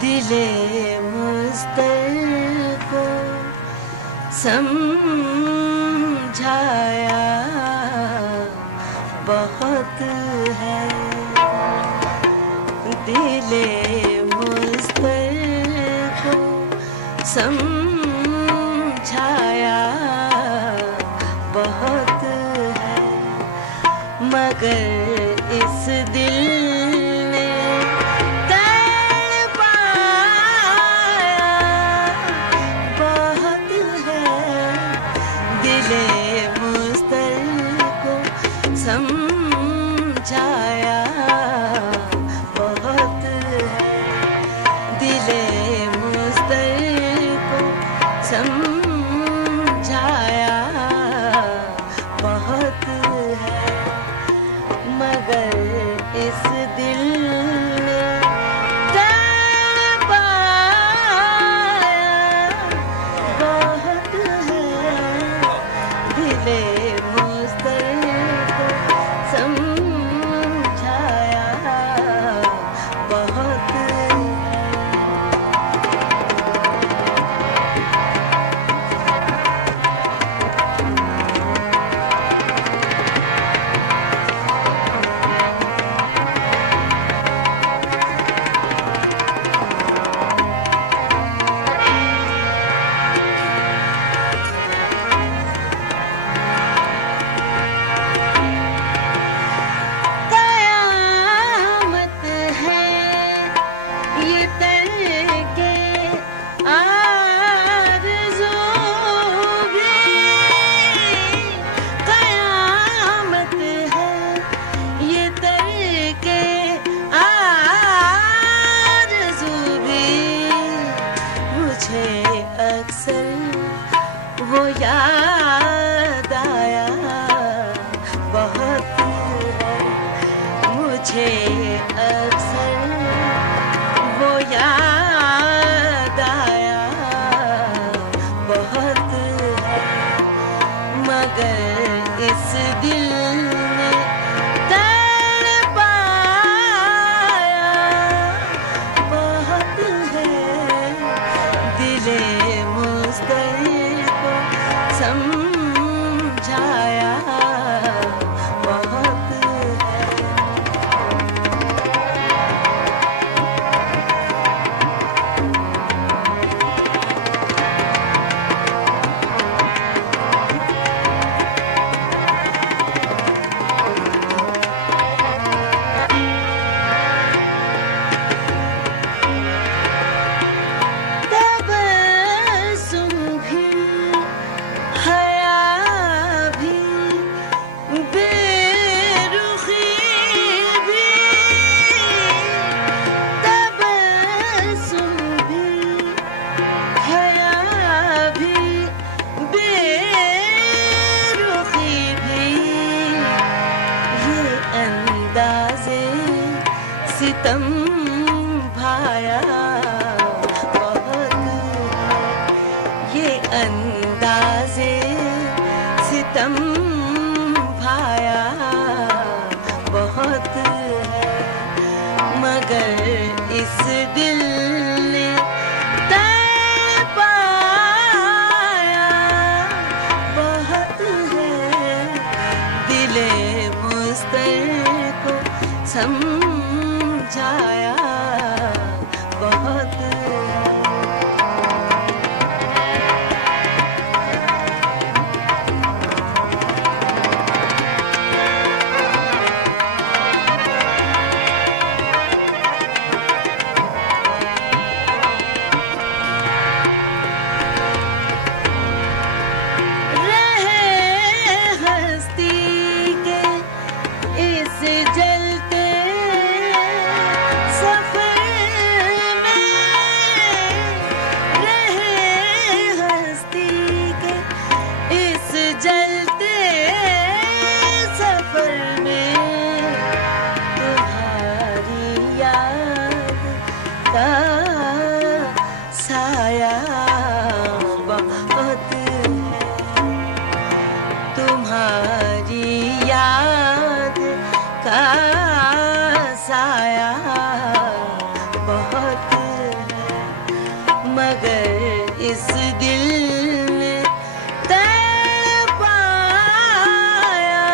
दिले मुज़्तर को समझाया बहुत है, दिले मुज़्तर को समझाया बहुत है, मगर इस दिल ने तड़पाया बहुत है, दिले मुज़्तर को समझाया बहुत है, दिले मुज़्तर को समझाया बहुत है, मगर इस दिल ने तड़पाया बहुत है, दिले मुज़्तर को समझाया बहुत है। कयामत है ये तरके आरज़ू भी, कयामत है ये तरके आरज़ू भी, मुझे अक्सर वो याद आया बहुत है, मुझे अक्सर वो याद आया बहुत है, मगर इस दिल ने तड़पाया बहुत है, दिले मुज़्तर को समझाया बहुत है। तबस्सुम भी, हया भी, बेरुखी भी, तबस्सुम भी, हया भी, बेरुखी भी, ये अंदाज़े सितम भाया बहुत है, ये अंदाज़े सितम भाया बहुत है, मगर इस दिल ने तड़पाया बहुत है, दिले मुज़्तर को समझाया बहुत है। का साया बहुत है, मगर इस दिल ने तड़ पाया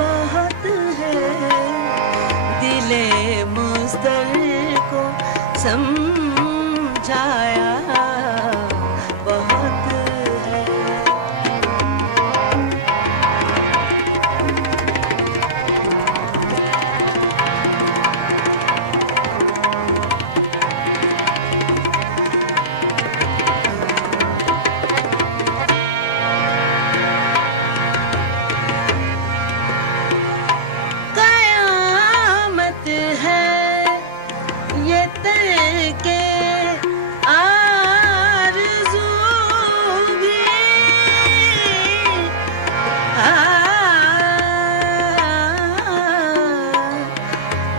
बहुत है, दिले मुस्तर को समझाया बहुत है। कयामत है ये तरके आरज़ू भी, आ,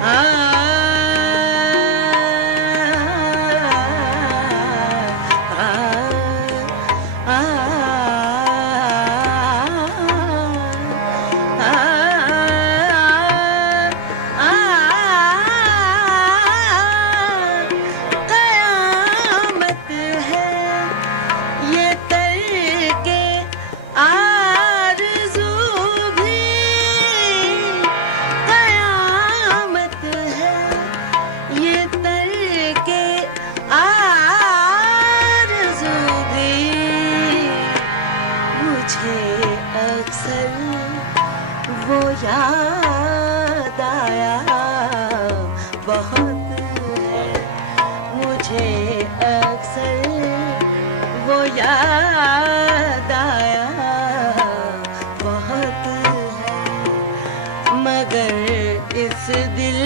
आ, आ, कयामत है ये तरके आरज़ू भी, कयामत है ये तरके आरज़ू भी, मुझे अक्सर वो याद आया बहुत है, मुझे अक्सर वो याद आया बहुत है, मगर इस दिल